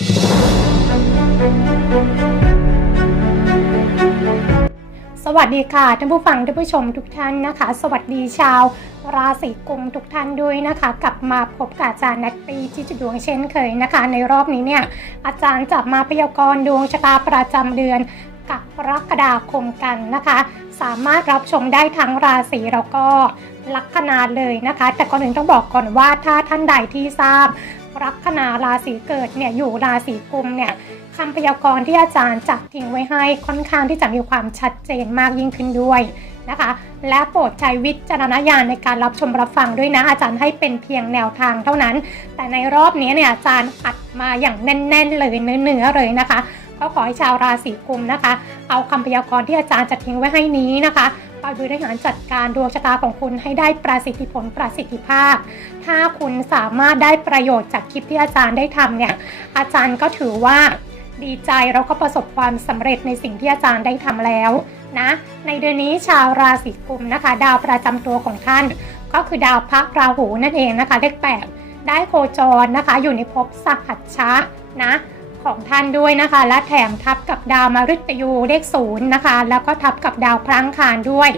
สวัสดีค่ะท่านผู้ฟังท่านผู้ชมทุกท่านนะคะ สวัสดีชาว ราศีกุมทุกท่านด้วยนะคะ กลับมาพบกับอาจารย์นัตตีจิตดวงเช่นเคยนะคะ ในรอบนี้เนี่ยอาจารย์จะมาพยากรณ์ดวงชะตาประจำเดือนกับกรกฎาคมกันนะคะ สามารถรับชมได้ทั้งราศีแล้วก็ลัคนาเลยนะคะ แต่ก่อนอื่นต้องบอกก่อนว่าถ้าท่านใดที่ทราบ ลัคนาราศีเกิดเนี่ยอยู่ราศีกุมเนี่ยคำพยากรณ์ที่อาจารย์จัดทิ้งไว้ให้ค่อนข้างที่จะมีความชัดเจนมากยิ่งขึ้นด้วยนะคะ และโปรดใช้วิจารณญาณในการรับชมรับฟังด้วยนะ อาจารย์ให้เป็นเพียงแนวทางเท่านั้น แต่ในรอบนี้เนี่ยอาจารย์อัดมาอย่างแน่น ๆ เลยเนื้อๆเลยนะคะก็ขอให้ชาวราศีกุมนะคะ เอาคำพยากรณ์ที่อาจารย์จะทิ้งไว้ให้นี้นะคะ ไปบริหารจัดการดวงชะตาของคุณให้ได้ประสิทธิผลประสิทธิภาพ ถ้าคุณสามารถได้ประโยชน์จากคลิปที่อาจารย์ได้ทำเนี่ยอาจารย์ก็ถือว่าดีใจแล้วก็ประสบความสำเร็จในสิ่งที่อาจารย์ได้ทำแล้วนะ ในเดือนนี้ชาวราศีกุมนะคะ ดาวประจำตัวของท่าน ก็คือดาวพระราหูนั่นเองนะคะเลขแปดได้โคจรนะคะ อยู่ในภพสหัชชะนะ ของท่านด้วยนะคะ และแถมทับกับดาวมฤตยูเลขศูนย์นะคะ แล้วก็ทับกับดาวพลังคารด้วย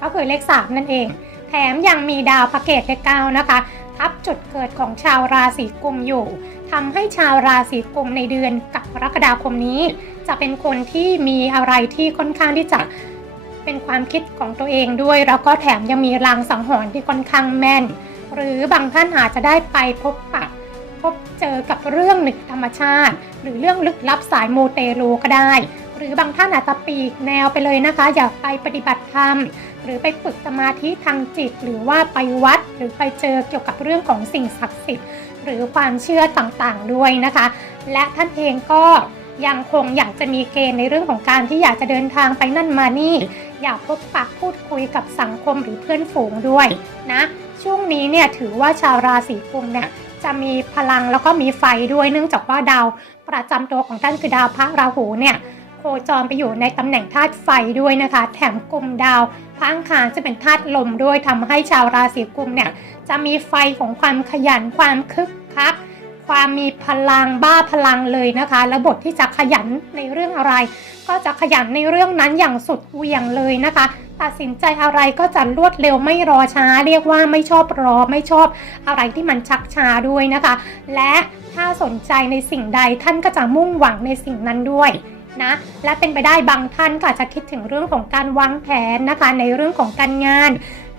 ก็คือเลขสามนั่นเอง แถมยังมีดาวพระเกตเลขเก้านะคะ ทับจุดเกิดของชาวราศีกุมอยู่ทำให้ชาวราศีกุมในเดือนกับรกฎาคมนี้ จะเป็นคนที่มีอะไรที่ค่อนข้างที่จะเป็นความคิดของตัวเองด้วย แล้วก็แถมยังมีรางสังหรณ์ที่ค่อนข้างแม่น หรือบางท่านอาจจะได้ไปพบปะ บเจอกับเรื่องหนึ่งธรรมชาติ หรือเรื่องลึกลับสายมูเตลูก็ได้ หรือบางท่านอาจจะปีกแนวไปเลยนะคะ อยากไปปฏิบัติธรรม หรือไปฝึกสมาธิทางจิต หรือว่าไปวัด หรือไปเจอเกี่ยวกับเรื่องของสิ่งศักดิ์สิทธิ์หรือความเชื่อต่างๆด้วยนะคะ และท่านเองก็ยังคงอยากจะมีเกณฑ์ในเรื่องของการที่อยากจะเดินทางไปนั่นมานี่ อยากพบปะพูดคุยกับสังคมหรือเพื่อนฝูงด้วยนะ ช่วงนี้เนี่ยถือว่าชาวราศีกุมเนี่ย จะมีพลังแล้วก็มีไฟด้วยเนื่องจากว่าดาวประจำตัวของท่านคือดาวพระราหูเนี่ยโคจรไปอยู่ในตำแหน่งธาตุไฟด้วยนะคะ แถมกลุ่มดาวพระอังคารจะเป็นธาตุลมด้วยทำให้ชาวราศีกุมเนี่ยจะมีไฟของความขยันความคึกคัก ความมีพลังบ้าพลังเลยนะคะ และบทที่จะขยันในเรื่องอะไร ก็จะขยันในเรื่องนั้นอย่างสุดเหวียงเลยนะคะ ตัดสินใจอะไรก็จะรวดเร็วไม่รอช้า เรียกว่าไม่ชอบรอไม่ชอบอะไรที่มันชักช้าด้วยนะคะ และถ้าสนใจในสิ่งใดท่านก็จะมุ่งหวังในสิ่งนั้นด้วยนะและเป็นไปได้บางท่านก็อาจจะคิดถึงเรื่องของการวางแผนนะคะ ในเรื่องของการงาน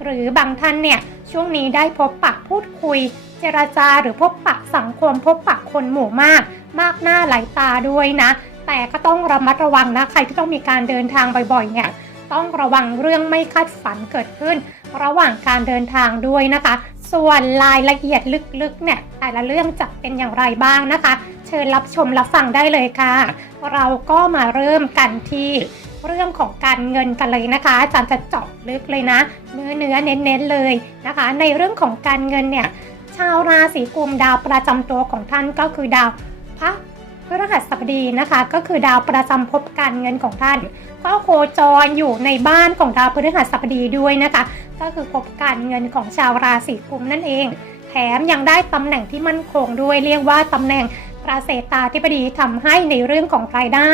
หรือบางท่านเนี่ยช่วงนี้ได้พบปะพูดคุย เจรจาหรือพบปะสังคม พบปะคนหมู่มาก มากหน้าหลายตาด้วยนะ แต่ก็ต้องระมัดระวังนะใครที่ต้องมีการเดินทางบ่อยๆเนี่ยต้องระวังเรื่องไม่คาดฝันเกิดขึ้น ระหว่างการเดินทางด้วยนะคะ ส่วนรายละเอียดลึกๆเนี่ยแต่ละเรื่องจะเป็นอย่างไรบ้างนะคะ เชิญรับชมรับฟังได้เลยค่ะ เราก็มาเริ่มกันที่ เรื่องของการเงินกันเลยนะคะ อาจารย์จะเจาะลึกเลยนะ เนื้อเนื้อเน้นๆเลยนะคะ ในเรื่องของการเงินเนี่ยชาวราศีกุมดาวประจำตัวของท่านก็คือดาวพระพฤหัสบดีนะคะ ก็คือดาวประจำภพการเงินของท่าน ก็โคจรอยู่ในบ้านของดาวพฤหัสบดีด้วยนะคะ ก็คือภพการเงินของชาวราศีกุมนั่นเอง แถมยังได้ตำแหน่งที่มั่นคงด้วยเรียกว่าตำแหน่งเกษตราธิบดีทำให้ในเรื่องของรายได้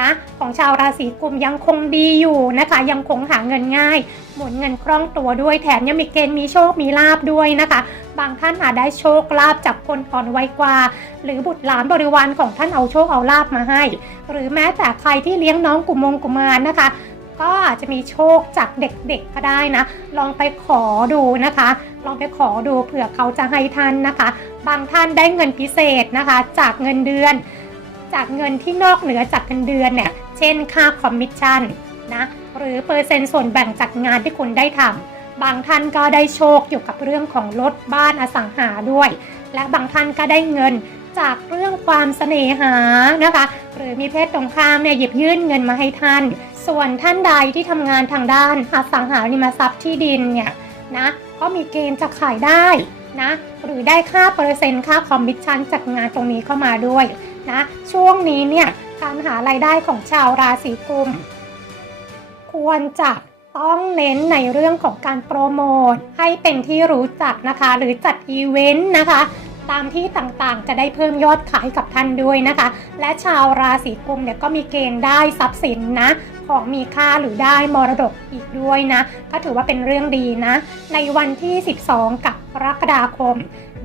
นะของชาวราศีกุมยังคงดีอยู่นะคะ ยังคงหาเงินง่าย หมุนเงินคล่องตัวด้วยแถมยังมีเกณฑ์มีโชคมีลาบด้วยนะคะ บางท่านอาจได้โชคลาภจากคนอ่อนวัยกว่า หรือบุตรหลานบริวารของท่านเอาโชคเอาลาบมาให้ หรือแม้แต่ใครที่เลี้ยงน้องกุมงกุมารนะคะ ก็อาจจะมีโชคจากเด็กๆก็ได้นะ ลองไปขอดูนะคะ ลองไปขอดูเผื่อเขาจะให้ท่านนะคะ บางท่านได้เงินพิเศษนะคะ จากเงินเดือน จากเงินที่นอกเหนือจากเงินเดือนเนี่ย เช่นค่าคอมมิชชั่นนะ หรือเปอร์เซ็นต์ส่วนแบ่งจากงานที่คุณได้ทำ บางท่านก็ได้โชคเกี่ยวกับเรื่องของรถบ้านอสังหาด้วย และบางท่านก็ได้เงินจากเรื่องความเสน่หานะคะ หรือมีเพศตรงข้ามเนี่ยหยิบยื่นเงินมาให้ท่าน ส่วนท่านใดที่ทำงานทางด้านอสังหาริมทรัพย์ที่ดินเนี่ยนะก็มีเกณฑ์จะขายได้นะหรือได้ค่าเปอร์เซ็นต์ค่าคอมมิชชั่นจากงานตรงนี้เข้ามาด้วย นะช่วงนี้เนี่ยการหารายได้ของชาวราศีกุม ควรจะต้องเน้นในเรื่องของการโปรโมทให้เป็นที่รู้จักนะคะ หรือจัดอีเวนต์นะคะ ตามที่ต่างๆ จะได้เพิ่มยอดขายกับท่านด้วยนะคะ และชาวราศีกุมเนี่ยก็มีเกณฑ์ได้ทรัพย์สินนะของมีค่าหรือได้มรดกอีกด้วยนะ ก็ถือว่าเป็นเรื่องดีนะ ในวันที่ 12 กับกรกฎาคม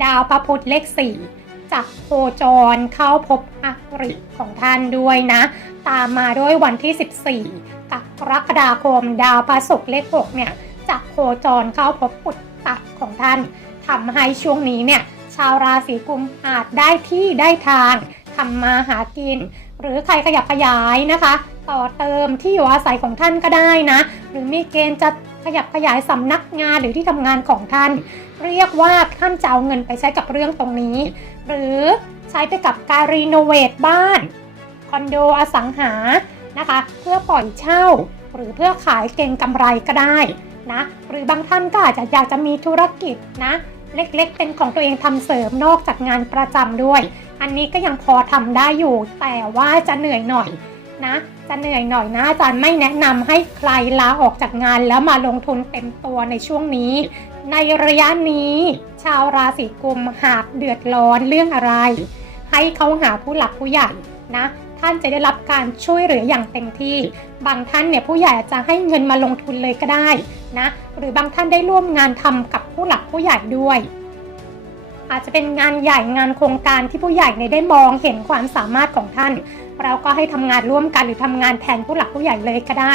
ดาวพระพุธเลข 4 จะโคจรเข้าพบอริของท่านด้วยนะ ตามมาด้วยวันที่ 14กับกรกฎาคมดาวพระศุกร์เลข6เนี่ยจะโคจรเข้าพบปุตตะของท่านทำให้ช่วงนี้เนี่ยชาวราศีกุมอาจได้ที่ได้ทางทำมาหากิน หรือใครขยับขยายนะคะ ต่อเติมที่อยู่อาศัยของท่านก็ได้นะ หรือมีเกณฑ์จะ ขยับขยายสำนักงานหรือที่ทำงานของท่าน เรียกว่าท่านจะเอาเงินไปใช้กับเรื่องตรงนี้ หรือใช้ไปกับการรีโนเวทบ้านคอนโดอสังหานะคะ เพื่อปล่อยเช่า หรือเพื่อขายเก่งกำไรก็ได้นะหรือบางท่านก็อาจจะอยากจะมีธุรกิจนะเล็กๆ เป็นของตัวเองทำเสริมนอกจากงานประจำด้วย อันนี้ก็ยังพอทำได้อยู่ แต่ว่าจะเหนื่อยหน่อยนะ จะเหนื่อยหน่อยนะอาจารย์ไม่แนะนำให้ใครลาออกจากงานแล้วมาลงทุนเต็มตัวในช่วงนี้ ในระยะนี้ ชาวราศีกุมหากเดือดร้อนเรื่องอะไร ให้เขาหาผู้หลักผู้ใหญ่นะท่านจะได้รับการช่วยเหลืออย่างเต็มที่ บางท่านเนี่ยผู้ใหญ่จจะให้เงินมาลงทุนเลยก็ได้นะ หรือบางท่านได้ร่วมงานทำกับผู้หลักผู้ใหญ่ด้วย อาจจะเป็นงานใหญ่งานโครงการที่ผู้ใหญ่เนี่ยได้มองเห็นความสามารถของท่าน เราก็ให้ทำงานร่วมกันหรือทำงานแทนผู้หลักผู้ใหญ่เลยก็ได้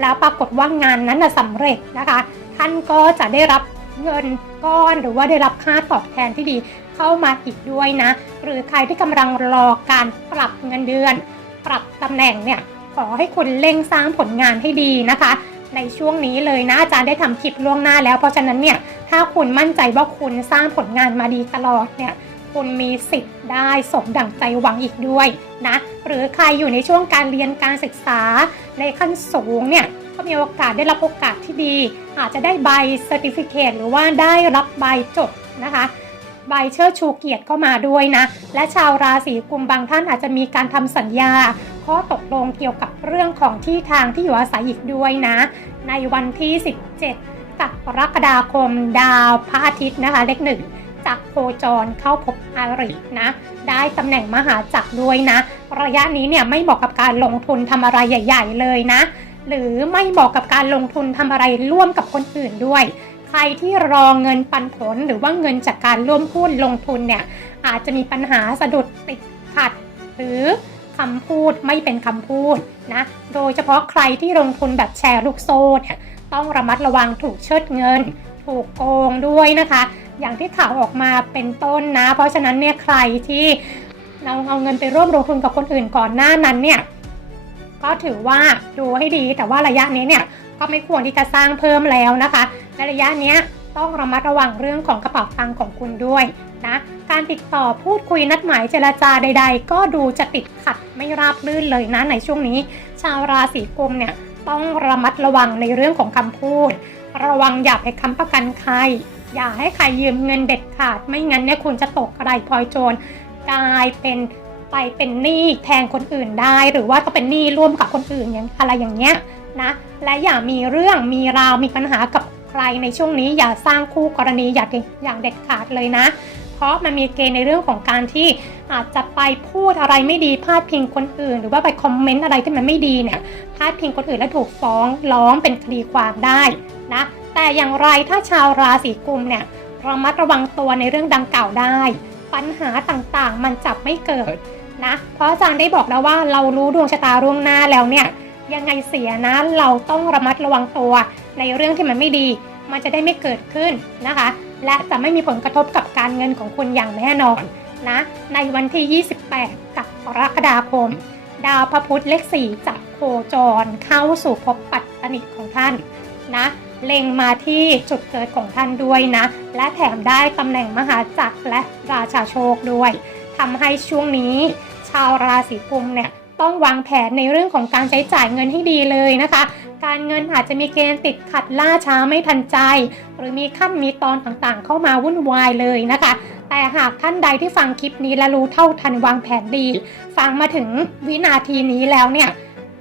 แล้วปรากฏว่างานนั้นน่ะสำเร็จนะคะ ท่านก็จะได้รับเงินก้อนหรือว่าได้รับค่าตอบแทนที่ดีเข้ามาอีกด้วยนะ หรือใครที่กำลังรอการปรับเงินเดือน ปรับตำแหน่งเนี่ยขอให้คุณเร่งสร้างผลงานให้ดีนะคะ ในช่วงนี้เลยนะอาจารย์ได้ทำคลิปล่วงหน้าแล้ว เพราะฉะนั้นเนี่ยถ้าคุณมั่นใจว่าคุณสร้างผลงานมาดีตลอดเนี่ยคุณมีสิทธิ์ได้สมดั่งใจหวังอีกด้วยนะหรือใครอยู่ในช่วงการเรียนการศึกษาในขั้นสูงเนี่ยก็มีโอกาสได้รับโอกาสที่ดี อาจจะได้ใบเซอร์ติฟิเคตหรือว่าได้รับใบจบนะคะ ใบเชิดชูเกียรติเข้ามาด้วยนะ และชาวราศีกุมบางท่านอาจจะมีการทำสัญญา ข้อตกลงเกี่ยวกับเรื่องของที่ทางที่อยู่อาศัยอีกด้วยนะ ในวันที่ 17กรกฎาคมดาวพระอาทิตย์นะคะเลขหนึ่งจากโคจรเข้าพบอารินะ ได้ตำแหน่งมหาจักรด้วยนะ ระยะนี้เนี่ยไม่เหมาะกับการลงทุนทำอะไรใหญ่ ๆ เลยนะ หรือไม่เหมาะกับการลงทุนทำอะไรร่วมกับคนอื่นด้วย ใครที่รอเงินปันผลหรือว่าเงินจากการร่วมหุ้นลงทุนเนี่ยอาจจะมีปัญหาสะดุดติดขัด หรือคำพูดไม่เป็นคำพูดนะโดยเฉพาะใครที่ลงทุนแบบแชร์ลูกโซ่เนี่ยต้องระมัดระวังถูกเชิดเงิน ถูกโกงด้วยนะคะ อย่างที่ข่าวออกมาเป็นต้นนะ เพราะฉะนั้นเนี่ยใครที่เราเอาเงินไปร่วมลงทุนกับคนอื่นก่อนหน้านั้นเนี่ยก็ถือว่าดูให้ดีแต่ว่าระยะนี้เนี่ยก็ไม่ควรที่จะสร้างเพิ่มแล้วนะคะ ในระยะเนี้ยต้องระมัดระวังเรื่องของกระเป๋าตังค์ของคุณด้วยนะการติดต่อพูดคุยนัดหมายเจรจาใด ๆ ก็ดูจะติดขัดไม่ราบรื่นเลยนะในช่วงนี้ ชาวราศีกุมเนี่ยต้องระมัดระวังในเรื่องของคำพูด ระวังอย่าไปค้ำประกันใคร อย่าให้ใครยืมเงินเด็ดขาด ไม่งั้นเนี่ยคุณจะตกอะไรพลอยโจรกลายเป็นไปเป็นหนี้แทนคนอื่นได้ หรือว่าก็เป็นหนี้ร่วมกับคนอื่นอย่างอะไรอย่างเงี้ยนะ และอย่ามีเรื่องมีราวมีปัญหากับ รในช่วงนี้อย่าสร้างคู่กรณีอย่าอย่างเด็ดขาดเลยนะ เพราะมันมีเกณฑ์ในเรื่องของการที่อาจจะไปพูดอะไรไม่ดีพาดพิงคนอื่น หรือว่าไปคอมเมนต์อะไรที่มันไม่ดีเนี่ยพาดพิงคนอื่นแล้วถูกฟ้องร้องเป็นคดีความได้นะแต่อย่างไรถ้าชาวราศีกุมเนี่ยระมัดระวังตัวในเรื่องดังกล่าวได้ ปัญหาต่างๆ มันจับไม่เกิดนะ เพราะอาจารย์ได้บอกแล้วว่าเรารู้ดวงชะตาล่วงหน้าแล้วเนี่ยยังไงเสียนะเราต้องระมัดระวังตัว ในเรื่องที่มันไม่ดี มันจะได้ไม่เกิดขึ้นนะคะ และจะไม่มีผลกระทบกับการเงินของคุณอย่างแน่นอนนะในวันที่ 28 กับกรกฎาคม ดาวพระพุธเลข4จะโคจรเข้าสู่ภพปัตตนิของท่านนะเล็งมาที่จุดเกิดของท่านด้วยนะ และแถมได้ตำแหน่งมหาจักรและราชาโชคด้วยทำให้ช่วงนี้ ชาวราศีกุมเนี่ยต้องวางแผนในเรื่องของการใช้จ่ายเงินให้ดีเลยนะคะ การเงินอาจจะมีเกณฑ์ติดขัดล่าช้าไม่ทันใจ หรือมีขั้นมีตอนต่างๆ เข้ามาวุ่นวายเลยนะคะ แต่หากท่านใดที่ฟังคลิปนี้และรู้เท่าทันวางแผนดี ฟังมาถึงวินาทีนี้แล้วเนี่ย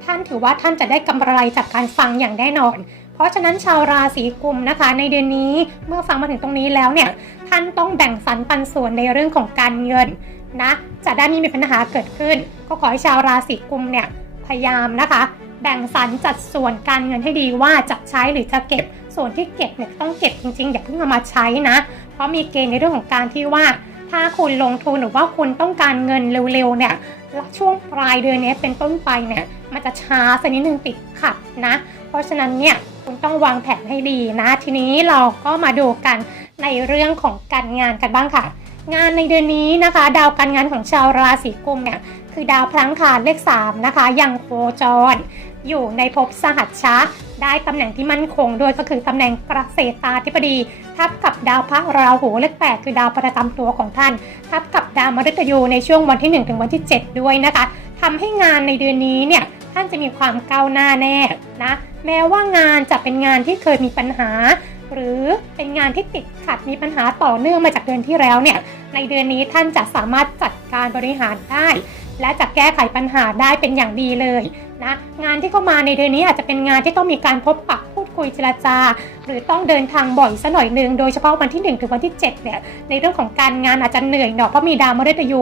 ท่านถือว่าท่านจะได้กำไรจากการฟังอย่างแน่นอน เพราะฉะนั้นชาวราศีกุมนะคะ ในเดือนนี้เมื่อฟังมาถึงตรงนี้แล้วเนี่ยท่านต้องแบ่งสรรปันส่วนในเรื่องของการเงินนะจะได้ไม่มีปัญหาเกิดขึ้น ก็ขอให้ชาวราศีกุมเนี่ย พยายามนะคะ แบ่งสรรจัดส่วนการเงินให้ดีว่าจะใช้หรือจะเก็บ ส่วนที่เก็บเนี่ยต้องเก็บจริงๆ อย่าเพิ่งเอามาใช้นะ เพราะมีเกณฑ์ในเรื่องของการที่ว่า ถ้าคุณลงทุนหรือว่าคุณต้องการเงินเร็วๆเนี่ยช่วงปลายเดือนนี้เป็นต้นไปเนี่ยมันจะช้าสักนิดนึงติดขัดนะ เพราะฉะนั้นเนี่ยคุณต้องวางแผนให้ดีนะ ทีนี้เราก็มาดูกันในเรื่องของการงานกันบ้างค่ะ งานในเดือนนี้นะคะ ดาวการงานของชาวราศีกุมเนี่ย คือดาวพลังคารเลข 3 นะคะ ยังโคจร อยู่ในภพสหัชชะ ได้ตำแหน่งที่มั่นคงด้วยก็คือตำแหน่งเกษตราธิบดี ทับกับดาวพระราหูเลขแปดคือดาวประจำตัวของท่าน ทับกับดาวมฤตยูในช่วงวันที่ 1 ถึงวันที่ 7 ด้วยนะคะทำให้งานในเดือนนี้เนี่ยท่านจะมีความก้าวหน้าแน่นะแม้ว่างานจะเป็นงานที่เคยมีปัญหา หรือเป็นงานที่ติดขัดมีปัญหาต่อเนื่องมาจากเดือนที่แล้วเนี่ยในเดือนนี้ท่านจะสามารถจัดการบริหารได้ และจะแก้ไขปัญหาได้เป็นอย่างดีเลยนะงานที่เข้ามาในเดือนนี้อาจจะเป็นงานที่ต้องมีการพบปะพูดคุยเจรจา หรือต้องเดินทางบ่อยสัหน่อยหนึ่งโดยเฉพาะวันที่ 1 ถึงวันที่7เนี่ยในเรื่องของการงานอาจจะเหนื่อยหน่อยเพราะมีดาวมฤตยู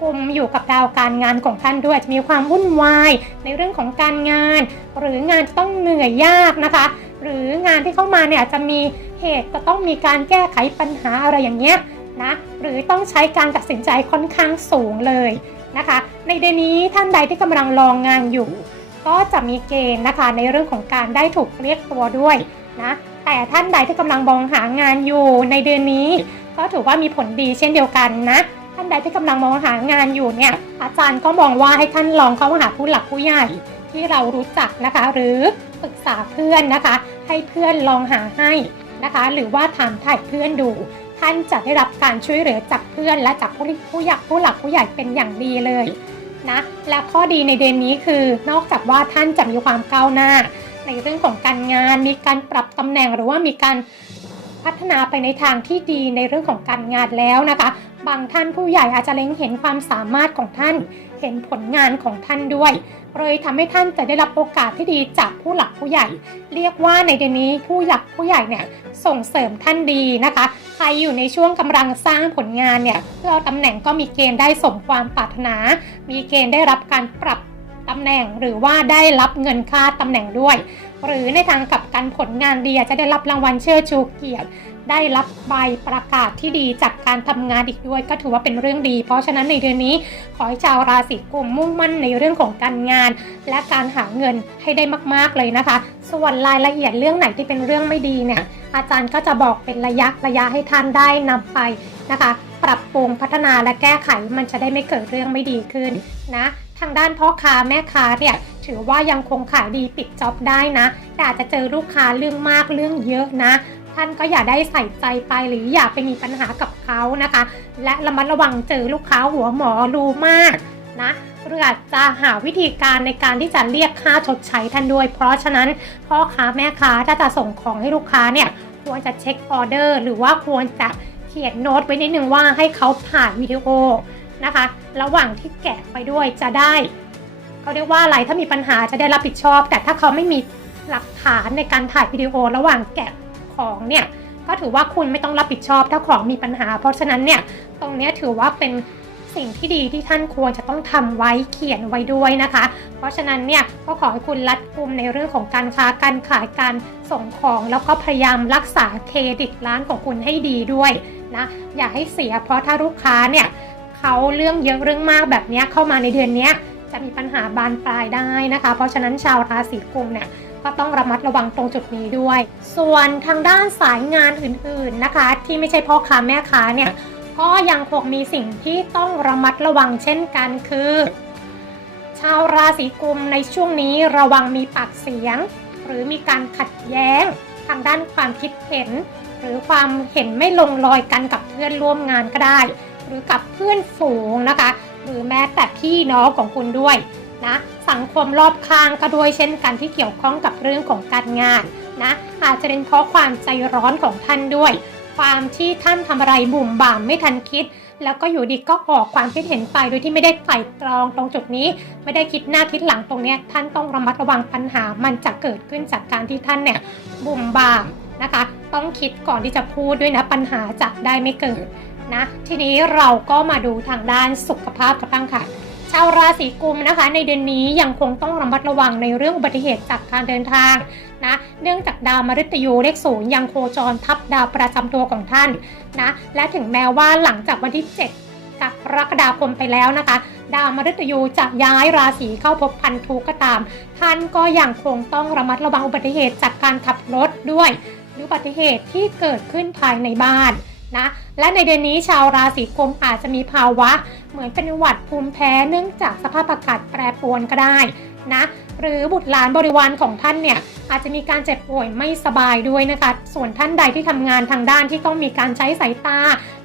กุมอยู่กับดาวการงานของท่านด้วยจะมีความวุ่นวาย ในเรื่องของการงาน หรืองานที่ต้องเหนื่อยยากนะคะ หรืองานที่เข้ามาเนี่ยอาจจะมีเหตุจะต้องมีการแก้ไขปัญหาอะไรอย่างเงี้ยนะหรือต้องใช้การตัดสินใจค่อนข้างสูงเลย นะคะ ในเดือนนี้ท่านใดที่กำลังรองงานอยู่ ก็จะมีเกณฑ์นะคะในเรื่องของการได้ถูกเรียกตัวด้วยนะแต่ท่านใดที่กำลังมองหางานอยู่ในเดือนนี้ ก็ถือว่ามีผลดีเช่นเดียวกันนะท่านใดที่กำลังมองหางานอยู่เนี่ยอาจารย์ก็มองว่าให้ท่านลองเข้าหาผู้หลักผู้ใหญ่ที่เรารู้จักนะคะ หรือปรึกษาเพื่อนนะคะ ให้เพื่อนลองหาให้นะคะ หรือว่าถามถ่ายเพื่อนดู ท่านจะได้รับการช่วยเหลือจากเพื่อนและจากผู้ผู้ใหญ่ผู้หลักผู้ใหญ่เป็นอย่างดีเลยนะและข้อดีในเดือนนี้คือนอกจากว่าท่านจะมีความก้าวหน้า ในเรื่องของการงาน มีการปรับตำแหน่งหรือว่ามีการพัฒนาไปในทางที่ดีในเรื่องของการงานแล้วนะคะ บางท่านผู้ใหญ่อาจจะเล็งเห็นความสามารถของท่าน เห็นผลงานของท่านด้วย เลยทำให้ท่านจะได้รับโอกาสที่ดีจากผู้หลักผู้ใหญ่ เรียกว่าในเดือนนี้ผู้หลักผู้ใหญ่เนี่ยส่งเสริมท่านดีนะคะ ใครอยู่ในช่วงกำลังสร้างผลงานเนี่ยเพื่อเอาตำแหน่งก็มีเกณฑ์ได้สมความปรารถนา มีเกณฑ์ได้รับการปรับตำแหน่งหรือว่าได้รับเงินค่าตำแหน่งด้วย หรือในทางกับกันผลงานดีจะได้รับรางวัลเชิดชูเกียรติ ได้รับใบประกาศที่ดีจากการทำงานอีกด้วย ก็ถือว่าเป็นเรื่องดี เพราะฉะนั้นในเดือนนี้ขอให้ชาวราศีกุมมุ่งมั่นในเรื่องของการงาน และการหาเงินให้ได้มาก ๆเลยนะคะ ส่วนรายละเอียดเรื่องไหนที่เป็นเรื่องไม่ดีเนี่ยอาจารย์ก็จะบอกเป็นระยะระยะให้ท่านได้นำไปนะคะ ปรับปรุงพัฒนาและแก้ไขมันจะได้ไม่เกิดเรื่องไม่ดีขึ้นนะทางด้านพ่อค้าแม่ค้าเนี่ยถือว่ายังคงขายดีปิดจ็อบได้นะ แต่อาจจะเจอลูกค้าเรื่องมากเรื่องเยอะนะ ท่านก็อย่าได้ใส่ใจไปหรืออย่าไปมีปัญหากับเขานะคะ และระมัดระวังเจอลูกค้าหัวหมอรูมากนะหรืออาจจะหาวิธีการในการที่จะเรียกค่าชดใช้ท่านด้วย เพราะฉะนั้นพ่อค้าแม่ค้าถ้าจะส่งของให้ลูกค้าเนี่ยควรจะเช็คออเดอร์ หรือว่าควรจะเขียนโน้ตไว้นิดนึงว่าให้เขาถ่ายวิดีโอนะคะ ระหว่างที่แกะไปด้วยจะได้เขาเรียกว่าอะไรถ้ามีปัญหาจะได้รับผิดชอบ แต่ถ้าเขาไม่มีหลักฐานในการถ่ายวิดีโอระหว่างแกะ ของเนี่ยก็ถือว่าคุณไม่ต้องรับผิดชอบถ้าของมีปัญหา เพราะฉะนั้นเนี่ยตรงนี้ถือว่าเป็นสิ่งที่ดีที่ท่านควรจะต้องทำไว้เขียนไว้ด้วยนะคะ เพราะฉะนั้นเนี่ยก็ขอให้คุณรัดกุมในเรื่องของการค้าการขายการส่งของแล้วก็พยายามรักษาเครดิตร้านของคุณให้ดีด้วยนะอย่าให้เสียเพราะถ้าลูกค้าเนี่ยเขาเรื่องเยอะเรื่องมากแบบนี้เข้ามาในเดือนนี้จะมีปัญหาบานปลายได้นะคะ เพราะฉะนั้นชาวราศีกุมเนี่ย ก็ต้องระมัดระวังตรงจุดนี้ด้วย ส่วนทางด้านสายงานอื่นๆนะคะ ที่ไม่ใช่พ่อค้าแม่ค้าเนี่ยก็ยังคงมีสิ่งที่ต้องระมัดระวังเช่นกันคือ ชาวราศีกุมในช่วงนี้ระวังมีปากเสียง หรือมีการขัดแย้งทางด้านความคิดเห็น หรือความเห็นไม่ลงรอยกันกับเพื่อนร่วมงานก็ได้ หรือกับเพื่อนฝูงนะคะ หรือแม้แต่พี่น้องของคุณด้วย นะสังคมรอบข้างก็ด้วยเช่นกันที่เกี่ยวข้องกับเรื่องของการงานนะอาจจะเป็นเพราะความใจร้อนของท่านด้วย ความที่ท่านทำอะไรบุ่มบ่ามไม่ทันคิด แล้วก็อยู่ดีก็ออกความคิดเห็นไปโดยที่ไม่ได้ไตร่ตรองตรงจุดนี้ ไม่ได้คิดหน้าคิดหลังตรงนี้ท่านต้องระมัดระวังปัญหา มันจะเกิดขึ้นจากการที่ท่านเนี่ยบุ่มบ่ามนะคะต้องคิดก่อนที่จะพูดด้วยนะปัญหาจะได้ไม่เกิดนะทีนี้เราก็มาดูทางด้านสุขภาพกันบ้างค่ะ ชาวราศีกุมนะคะ ในเดือนนี้ยังคงต้องระมัดระวังในเรื่องอุบัติเหตุจากการเดินทางนะเนื่องจากดาวมฤตยูเลขศูนย์ยังโคจรทับดาวประจำตัวของท่านนะและถึงแม้ว่าหลังจากวันที่ 7กรกฎาคมไปแล้วนะคะ ดาวมฤตยูจะย้ายราศีเข้าภพพันธุก็ตาม ท่านก็ยังคงต้องระมัดระวังอุบัติเหตุจากการขับรถด้วย หรืออุบัติเหตุที่เกิดขึ้นภายในบ้าน นะและในเดือนนี้ชาวราศีกุมอาจจะมีภาวะ เหมือนเป็นหวัดภูมิแพ้เนื่องจากสภาพอากาศแปรปรวนก็ได้นะหรือบุตรหลานบริวารของท่านเนี่ยอาจจะมีการเจ็บป่วยไม่สบายด้วยนะคะ ส่วนท่านใดที่ทำงานทางด้านที่ต้องมีการใช้สายตา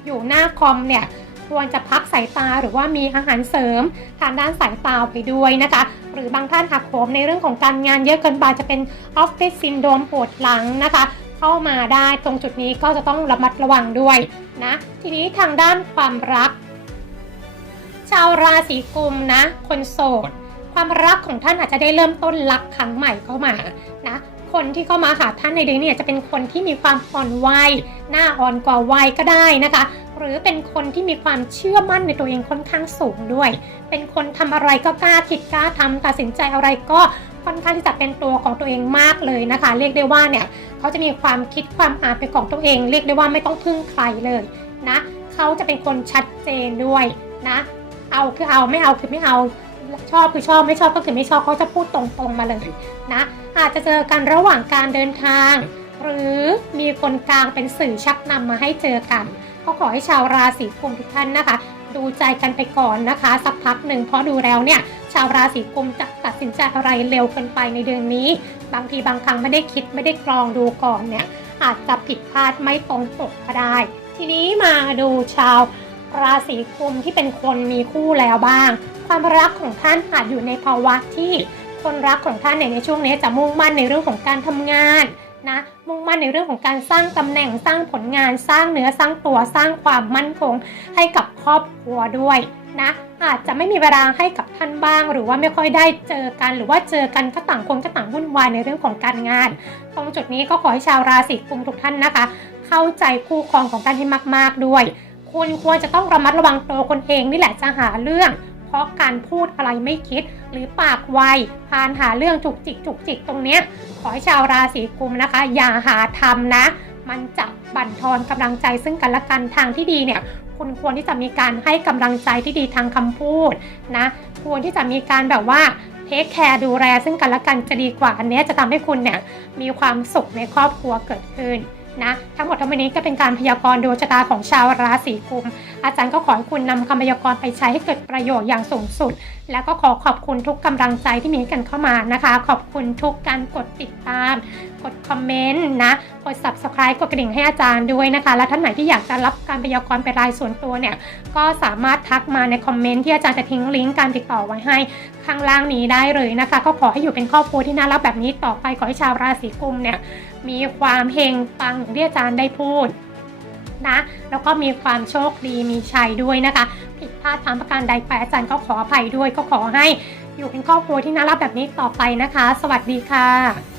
อยู่หน้าคอมเนี่ยควรจะพักสายตาหรือว่ามีอาหารเสริมทางด้านสายตาไปด้วยนะคะ หรือบางท่านหักโหมในเรื่องของการงานเยอะเกินไปจะเป็นออฟฟิศซินโดรมปวดหลังนะคะ เข้ามาได้ตรงจุดนี้ก็จะต้องระมัดระวังด้วยนะ ทีนี้ทางด้านความรัก ชาวราศีกุมนะ คนโสด ความรักของท่านอาจจะได้เริ่มต้นรักครั้งใหม่เข้ามานะคนที่เข้ามาหาท่านในเดือนนี้จะเป็นคนที่มีความอ่อนวัยหน้าอ่อนกว่าวัยก็ได้นะคะ หรือเป็นคนที่มีความเชื่อมั่นในตัวเองค่อนข้างสูงด้วย เป็นคนทำอะไรก็กล้าคิดกล้าทำตัดสินใจอะไรก็ ค่อนข้างที่จะเป็นตัวของตัวเองมากเลยนะคะ เรียกได้ว่าเนี่ยเขาจะมีความคิดความอ่านเป็นของตัวเอง เรียกได้ว่าไม่ต้องพึ่งใครเลยนะเขาจะเป็นคนชัดเจนด้วยนะเอาคือเอาไม่เอาคือไม่เอาชอบคือชอบไม่ชอบก็คือไม่ชอบเขาจะพูดตรงๆมาเลยนะอาจจะเจอกันระหว่างการเดินทาง หรือมีคนกลางเป็นสื่อชักนำมาให้เจอกัน ก็ขอให้ชาวราศีกุมทุกท่านนะคะ ดูใจกันไปก่อนนะคะ สักพักหนึ่งเพราะดูแล้วเนี่ย ชาวราศีกุมจะตัดสินใจอะไรเร็วเกินไปในเดือนนี้ บางทีบางครั้งไม่ได้คิดไม่ได้กรองดูก่อนเนี่ย อาจจะผิดพลาดไม่ตรงปกก็ได้ ทีนี้มาดูชาวราศีกุมที่เป็นคนมีคู่แล้วบ้าง ความรักของท่านอาจอยู่ในภาวะที่คนรักของท่านเนี่ยในช่วงนี้จะมุ่งมั่นในเรื่องของการทำงาน นะมุ่งมั่นในเรื่องของการสร้างตำแหน่งสร้างผลงานสร้างเนื้อสร้างตัวสร้างความมั่นคงให้กับครอบครัวด้วยนะอาจจะไม่มีเวลาให้กับท่านบ้าง หรือว่าไม่ค่อยได้เจอกัน หรือว่าเจอกันก็ต่างคนก็ต่างวุ่นวายในเรื่องของการงาน ตรงจุดนี้ก็ขอให้ชาวราศีกุมทุกท่านนะคะ เข้าใจคู่ครองของท่านให้มาก ๆด้วย คุณควรจะต้องระมัดระวังตัวคนเองนี่แหละจะหาเรื่อง ราะการพูดอะไรไม่คิด หรือปากไวพานหาเรื่องจุกจิกจุกจิกตรงเนี้ยขอให้ชาวราศีกุมนะคะ อย่าหาทำนะ มันจะบั่นทอนกำลังใจซึ่งกันและกันทางที่ดีเนี่ยคุณควรที่จะมีการให้กำลังใจที่ดีทางคำพูดนะ ควรที่จะมีการแบบว่าเทคแคร์ดูแลซึ่งกันและกันจะดีกว่า อันนี้จะทำให้คุณเนี่ยมีความสุขในครอบครัวเกิดขึ้น นะทั้งหมดทั้งมวลนี้ก็เป็นการพยากรณ์ดวงชะตาของชาวราศีกุม อาจารย์ก็ขอให้คุณนำคำพยากรณ์ไปใช้ให้เกิดประโยชน์อย่างสูงสุด แล้วก็ขอขอบคุณทุกกำลังใจที่มีกันเข้ามานะคะ ขอบคุณทุกการกดติดตาม กดคอมเมนต์นะ กด subscribe กดกระดิ่งให้อาจารย์ด้วยนะคะ และท่านไหนที่อยากจะรับการพยากรณ์เป็นรายส่วนตัวเนี่ยก็สามารถทักมาในคอมเมนต์ที่อาจารย์จะทิ้งลิงก์การติดต่อไว้ให้ข้างล่างนี้ได้เลยนะคะ ก็ขอให้อยู่เป็นครอบครัวที่น่ารักแบบนี้ต่อไปขอให้ชาวราศีกุมเนี่ย มีความเฮงปังอย่างที่อาจารย์ได้พูดนะแล้วก็มีความโชคดีมีชัยด้วยนะคะ ผิดพลาดทางประการใดไปอาจารย์ก็ขออภัยด้วยก็ขอให้อยู่เป็นครอบครัวที่น่ารักแบบนี้ต่อไปนะคะ สวัสดีค่ะ